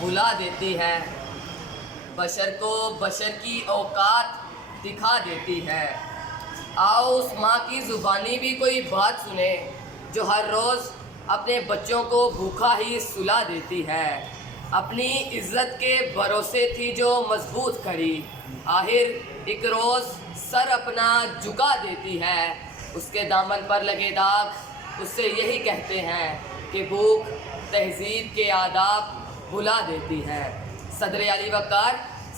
بھلا دیتی ہے، بشر کو بشر کی اوقات دکھا دیتی ہے۔ آؤ اس ماں کی زبانی بھی کوئی بات سنیں جو ہر روز اپنے بچوں کو بھوکا ہی سلا دیتی ہے۔ اپنی عزت کے بھروسے تھی جو مضبوط کھڑی، آخر ایک روز سر اپنا جھکا دیتی ہے۔ اس کے دامن پر لگے داغ اس سے یہی کہتے ہیں کہ بھوک تہذیب کے آداب بھلا دیتی ہے۔ صدر علی وقار۔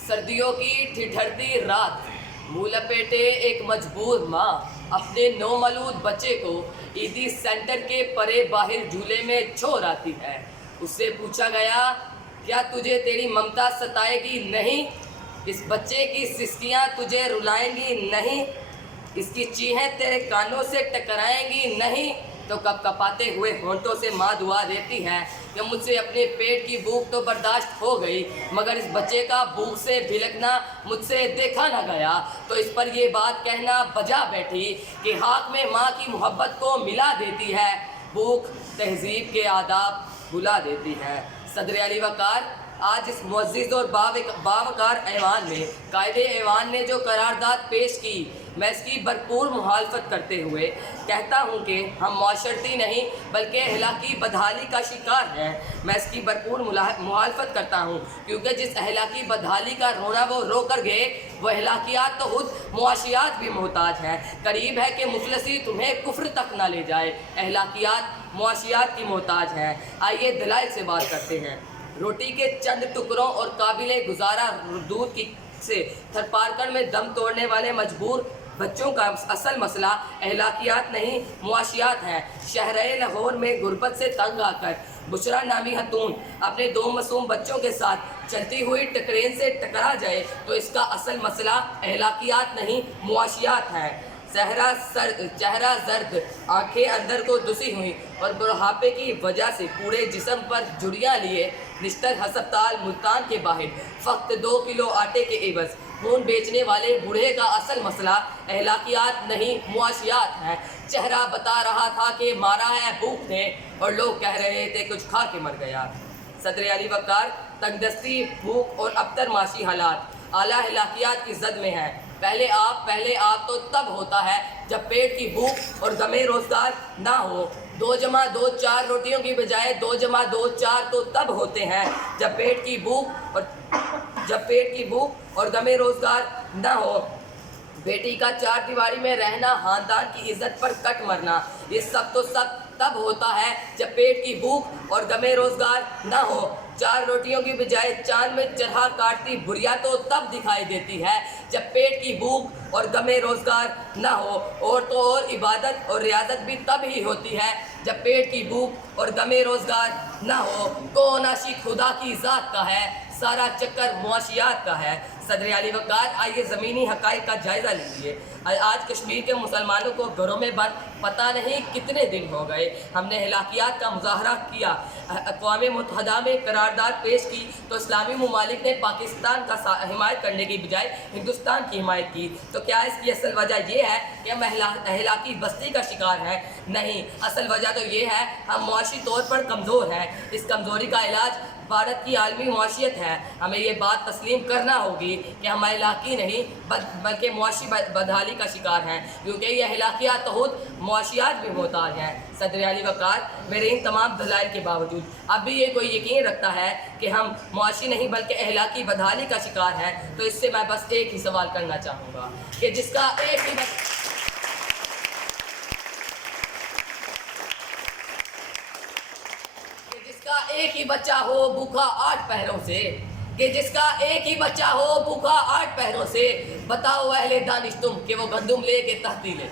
سردیوں کی ٹھٹھرتی رات، منہ لپیٹے ایک مجبور ماں اپنے نومولود بچے کو عیدی سینٹر کے پرے باہر جھولے میں چھوڑ آتی ہے۔ اس سے پوچھا گیا، کیا تجھے تیری ممتا ستائے گی نہیں؟ اس بچے کی سسکیاں تجھے رلائیں گی نہیں؟ اس کی چیخیں تیرے کانوں سے ٹکرائیں گی نہیں؟ تو کپ کپاتے ہوئے ہونٹوں سے ماں دعا دیتی ہے کہ مجھ سے اپنے پیٹ کی بھوک تو برداشت ہو گئی، مگر اس بچے کا بھوک سے بھلکنا مجھ سے دیکھا نہ گیا۔ تو اس پر یہ بات کہنا بجا بیٹھی کہ خاک میں ماں کی محبت کو ملا دیتی ہے، بھوک تہذیب کے آداب بھلا دیتی ہے۔ صدر علی وقار۔ آج اس معزز اور باوقار ایوان میں قائد ایوان نے جو قرارداد پیش کی، میں اس کی بھرپور مخالفت کرتے ہوئے کہتا ہوں کہ ہم معاشرتی نہیں بلکہ اخلاقی بدحالی کا شکار ہیں۔ میں اس کی بھرپور مخالفت کرتا ہوں کیونکہ جس اخلاقی بدحالی کا رونا وہ رو کر گئے، وہ اخلاقیات تو خود معاشیات بھی محتاج ہیں۔ قریب ہے کہ مفلسی تمہیں کفر تک نہ لے جائے، اخلاقیات معاشیات کی محتاج ہیں۔ آئیے دلائل سے بات کرتے ہیں۔ روٹی کے چند ٹکڑوں اور قابل گزارا دودھ سے تھرپارکن میں دم توڑنے والے مجبور بچوں کا اصل مسئلہ اخلاقیات نہیں معاشیات ہے۔ شہرِ لاہور میں غربت سے تنگ آ کر بشرا نامی خاتون اپنے 2 معصوم بچوں کے ساتھ چلتی ہوئی ٹرین سے ٹکرا جائے تو اس کا اصل مسئلہ اخلاقیات نہیں معاشیات ہے۔ چہرہ زرد، آنکھیں اندر کو دسی ہوئی اور بڑھاپے کی وجہ سے پورے جسم پر جھریاں لیے نشتر ہسپتال ملتان کے باہر فقط 2 کلو آٹے کے عوض خون بیچنے والے بوڑھے کا اصل مسئلہ اخلاقیات نہیں معاشیات ہے۔ چہرہ بتا رہا تھا کہ مارا ہے بھوک نے اور لوگ کہہ رہے تھے کچھ کھا کے مر گیا۔ صدر علی وقار۔ تنگ دستی، بھوک اور ابتر معاشی حالات اعلیٰ اخلاقیات کی زد میں ہیں۔ پہلے آپ تو تب ہوتا ہے جب پیٹ کی بھوک اور غم روزگار نہ ہو۔ 2 جمع 2 4 روٹیوں کی بجائے 2 جمع 2 4 تو تب ہوتے ہیں جب پیٹ کی بھوک اور غم روزگار نہ ہو۔ بیٹی کا 4 دیواری میں رہنا، خاندان کی عزت پر کٹ مرنا، یہ سب تب ہوتا ہے جب پیٹ کی بھوک اور غم روزگار نہ ہو۔ 4 روٹیوں کی بجائے چاند میں چرخا کاٹتی بھریا تو تب دکھائی دیتی ہے جب پیٹ کی بھوک اور غم روزگار نہ ہو۔ اور تو اور عبادت اور ریاضت بھی تب ہی ہوتی ہے جب پیٹ کی بھوک اور غم روزگار نہ ہو۔ کون عاشق خدا کی ذات کا ہے، سارا چکر معاشیات کا ہے۔ صدر علی وقار۔ آئیے زمینی حقائق کا جائزہ لیجیے۔ آج کشمیر کے مسلمانوں کو گھروں میں بند پتہ نہیں کتنے دن ہو گئے۔ ہم نے اخلاقیات کا مظاہرہ کیا، اقوام متحدہ میں قرارداد پیش کی تو اسلامی ممالک نے پاکستان کا حمایت کرنے کی بجائے ہندوستان کی حمایت کی۔ تو کیا اس کی اصل وجہ یہ ہے کہ ہم اخلاقی بستی کا شکار ہیں؟ نہیں، اصل وجہ تو یہ ہے ہم معاشی طور پر کمزور ہیں۔ اس کمزوری کا علاج بھارت کی عالمی معاشیت ہے۔ ہمیں یہ بات تسلیم کرنا ہوگی کہ ہم اخلاقی نہیں بلکہ معاشی بدحالی کا شکار ہیں، کیونکہ یہ اخلاقیات تو خود معاشیات بھی محتاج ہیں۔ صدر علی وقار۔ میرے ان تمام دلائل کے باوجود اب بھی یہ کوئی یقین رکھتا ہے کہ ہم معاشی نہیں بلکہ اخلاقی بدحالی کا شکار ہیں، تو اس سے میں بس ایک ہی سوال کرنا چاہوں گا کہ جس کا ایک ہی بچہ ہو بھوکا 8 پہروں سے، جس کا ایک ہی بچہ ہو بھوکا 8 پہروں سے، بتاؤ اہل دانش تم کہ وہ گندم لے کے تحتی لے۔